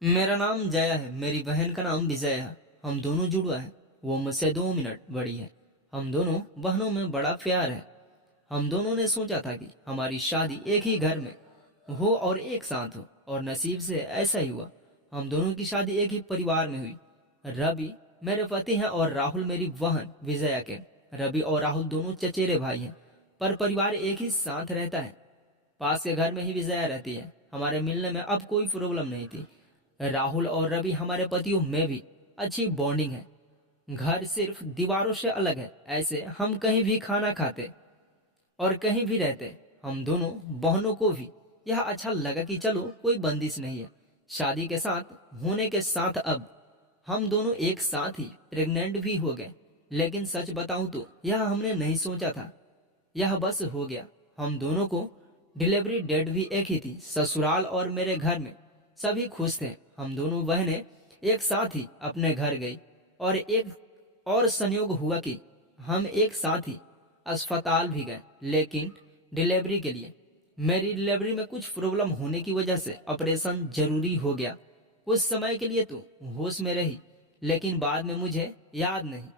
मेरा नाम जया है, मेरी बहन का नाम विजय है। हम दोनों जुड़वा है। वो मुझसे 2 मिनट बड़ी है। हम दोनों बहनों में बड़ा प्यार है। हम दोनों ने सोचा था कि हमारी शादी एक ही घर में हो और एक साथ हो, और नसीब से ऐसा ही हुआ। हम दोनों की शादी एक ही परिवार में हुई। रवि मेरे पति हैं और राहुल मेरी बहन विजया के। रवि और राहुल दोनों चचेरे भाई हैं, पर परिवार एक ही साथ रहता है। पास के घर में ही विजया रहती है। हमारे मिलने में अब कोई प्रॉब्लम नहीं थी। राहुल और रवि हमारे पतियों में भी अच्छी बॉन्डिंग है। घर सिर्फ दीवारों से अलग है, ऐसे हम कहीं भी खाना खाते और कहीं भी रहते। हम दोनों बहनों को भी यह अच्छा लगा कि चलो कोई बंदिश नहीं है। शादी के साथ होने के साथ अब हम दोनों एक साथ ही प्रेग्नेंट भी हो गए। लेकिन सच बताऊं तो यह हमने नहीं सोचा था, यह बस हो गया। हम दोनों को डिलीवरी डेट भी एक ही थी। ससुराल और मेरे घर में सभी खुश थे। हम दोनों बहनें एक साथ ही अपने घर गई, और एक और संयोग हुआ कि हम एक साथ ही अस्पताल भी गए, लेकिन डिलीवरी के लिए। मेरी डिलीवरी में कुछ प्रॉब्लम होने की वजह से ऑपरेशन जरूरी हो गया। कुछ समय के लिए तो होश में रही, लेकिन बाद में मुझे याद नहीं।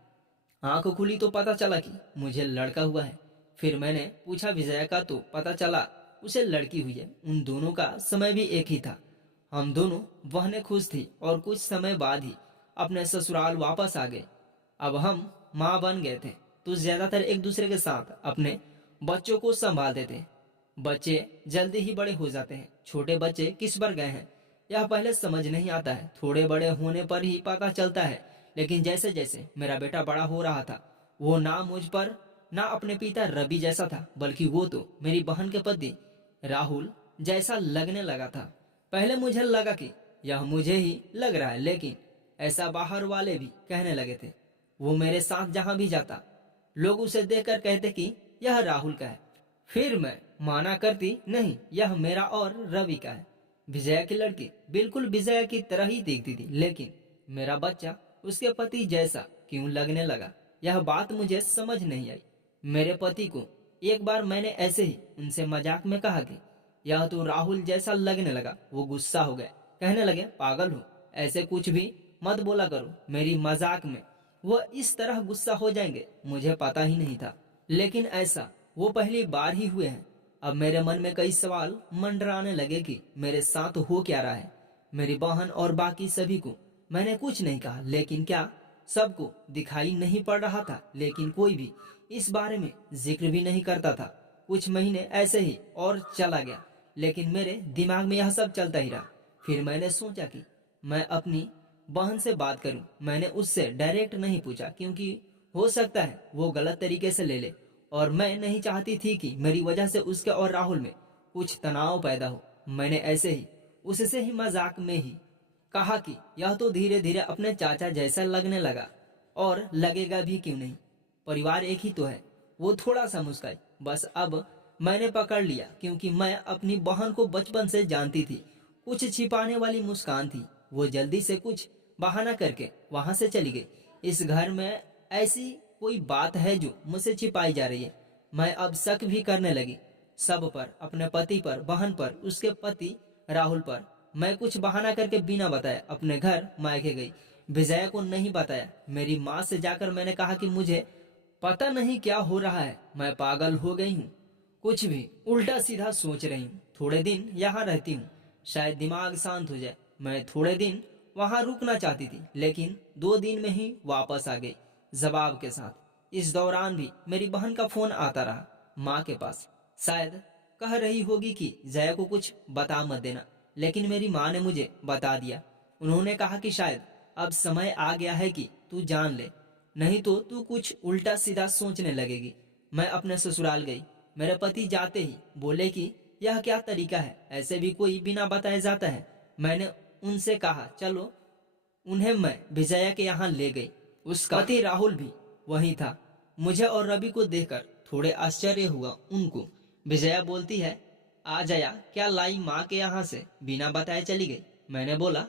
आंख खुली तो पता चला कि मुझे लड़का हुआ है। फिर मैंने पूछा विजया का, तो पता चला उसे लड़की हुई है। उन दोनों का समय भी एक ही था। हम दोनों बहनें खुश थी और कुछ समय बाद ही अपने ससुराल वापस आ गए। अब हम माँ बन गए थे, तो ज्यादातर एक दूसरे के साथ अपने बच्चों को संभालते थे। बच्चे जल्दी ही बड़े हो जाते हैं। छोटे बच्चे किस पर गए हैं यह पहले समझ नहीं आता है, थोड़े बड़े होने पर ही पता चलता है। लेकिन जैसे जैसे मेरा बेटा बड़ा हो रहा था, वो ना मुझ पर ना अपने पिता रवि जैसा था, बल्कि वो तो मेरी बहन के पति राहुल जैसा लगने लगा था। पहले मुझे लगा कि यह मुझे ही लग रहा है, लेकिन ऐसा बाहर वाले भी कहने लगे थे। वो मेरे साथ जहां भी जाता, लोग उसे देखकर कहते कि यह राहुल का है। फिर मैं माना करती, नहीं, यह मेरा और रवि का है। विजया की लड़की बिल्कुल विजया की तरह ही दिखती थी, लेकिन मेरा बच्चा उसके पति जैसा क्यों लगने लगा, यह बात मुझे समझ नहीं आई। मेरे पति को एक बार मैंने ऐसे ही उनसे मजाक में कहा कि यह तो राहुल जैसा लगने लगा। वो गुस्सा हो गए, कहने लगे पागल हो, ऐसे कुछ भी मत बोला करो। मेरी मजाक में वो इस तरह गुस्सा हो जाएंगे, मुझे पता ही नहीं था। लेकिन ऐसा वो पहली बार ही हुए हैं। अब मेरे मन में कई सवाल मंडराने लगे कि मेरे साथ हो क्या रहा है। मेरी बहन और बाकी सभी को मैंने कुछ नहीं कहा, लेकिन क्या सबको दिखाई नहीं पड़ रहा था। लेकिन कोई भी इस बारे में जिक्र भी नहीं करता था। कुछ महीने ऐसे ही और चला गया, लेकिन मेरे दिमाग में यह सब चलता ही रहा। फिर मैंने सोचा कि मैं अपनी बहन से बात करूं। मैंने उससे डायरेक्ट नहीं पूछा, क्योंकि हो सकता है वो गलत तरीके से ले ले, और मैं नहीं चाहती थी कि मेरी वजह से उसके और राहुल में कुछ तनाव पैदा हो। मैंने ऐसे ही उससे ही मजाक में ही कहा कि यह तो धीरे धीरे अपने चाचा जैसा लगने लगा, और लगेगा भी क्यों नहीं, परिवार एक ही तो है। वो थोड़ा सा मुस्काई। बस अब मैंने पकड़ लिया, क्योंकि मैं अपनी बहन को बचपन से जानती थी। कुछ छिपाने वाली मुस्कान थी। वो जल्दी से कुछ बहाना करके वहां से चली गई। इस घर में ऐसी कोई बात है जो मुझसे छिपाई जा रही है। मैं अब शक भी करने लगी, सब पर, अपने पति पर, बहन पर, उसके पति राहुल पर। मैं कुछ बहाना करके बिना बताए अपने घर मायके गई। विजया को नहीं बताया। मेरी माँ से जाकर मैंने कहा कि मुझे पता नहीं क्या हो रहा है, मैं पागल हो गई हूँ, कुछ भी उल्टा सीधा सोच रही हूँ। थोड़े दिन यहाँ रहती हूँ, शायद दिमाग शांत हो जाए। मैं थोड़े दिन वहां रुकना चाहती थी, लेकिन 2 दिन में ही वापस आ गई जवाब के साथ। इस दौरान भी मेरी बहन का फोन आता रहा माँ के पास। शायद कह रही होगी कि जया को कुछ बता मत देना, लेकिन मेरी माँ ने मुझे बता दिया। उन्होंने कहा कि शायद अब समय आ गया है कि तू जान ले, नहीं तो तू कुछ उल्टा सीधा सोचने लगेगी। मैं अपने ससुराल गई। मेरे पति जाते ही बोले कि यह क्या तरीका है, ऐसे भी कोई बिना बताए जाता है। मैंने उनसे कहा चलो। उन्हें मैं विजया के यहाँ ले गई। उसका पति राहुल भी वहीं था। मुझे और रवि को देखकर थोड़े आश्चर्य हुआ उनको। विजया बोलती है, आ जया, क्या लाई माँ के यहाँ से बिना बताए चली गई। मैंने बोला,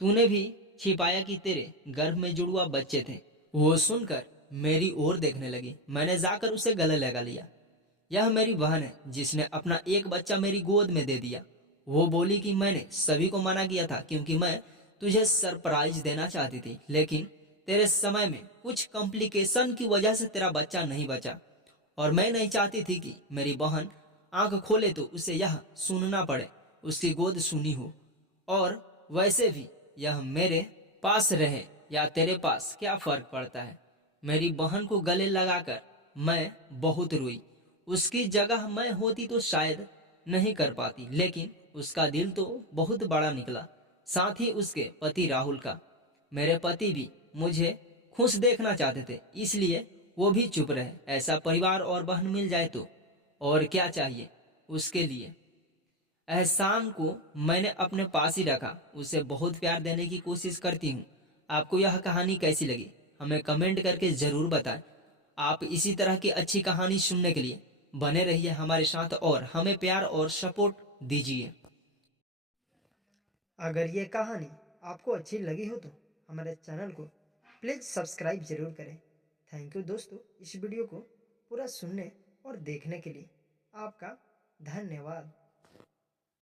तूने भी छिपाया कि तेरे गर्भ में जुड़वा बच्चे थे। वो सुनकर मेरी ओर देखने लगी। मैंने जाकर उसे गले लगा लिया। यह मेरी बहन है जिसने अपना एक बच्चा मेरी गोद में दे दिया। वो बोली कि मैंने सभी को मना किया था, क्योंकि मैं तुझे सरप्राइज देना चाहती थी, लेकिन तेरे समय में कुछ कॉम्प्लिकेशन की वजह से तेरा बच्चा नहीं बचा। और मैं नहीं चाहती थी कि मेरी बहन आंख खोले तो उसे यह सुनना पड़े, उसकी गोद सुनी हो। और वैसे भी यह मेरे पास रहे या तेरे पास क्या फर्क पड़ता है। मेरी बहन को गले लगाकर मैं बहुत रोई। उसकी जगह मैं होती तो शायद नहीं कर पाती, लेकिन उसका दिल तो बहुत बड़ा निकला, साथ ही उसके पति राहुल का। मेरे पति भी मुझे खुश देखना चाहते थे, इसलिए वो भी चुप रहे। ऐसा परिवार और बहन मिल जाए तो और क्या चाहिए उसके लिए। एहसान को मैंने अपने पास ही रखा, उसे बहुत प्यार देने की कोशिश करती हूँ। आपको यह कहानी कैसी लगी हमें कमेंट करके ज़रूर बताएं। आप इसी तरह की अच्छी कहानी सुनने के लिए बने रहिए हमारे साथ और हमें प्यार और सपोर्ट दीजिए। अगर ये कहानी आपको अच्छी लगी हो तो हमारे चैनल को प्लीज़ सब्सक्राइब ज़रूर करें। थैंक यू दोस्तों, इस वीडियो को पूरा सुनने और देखने के लिए आपका धन्यवाद।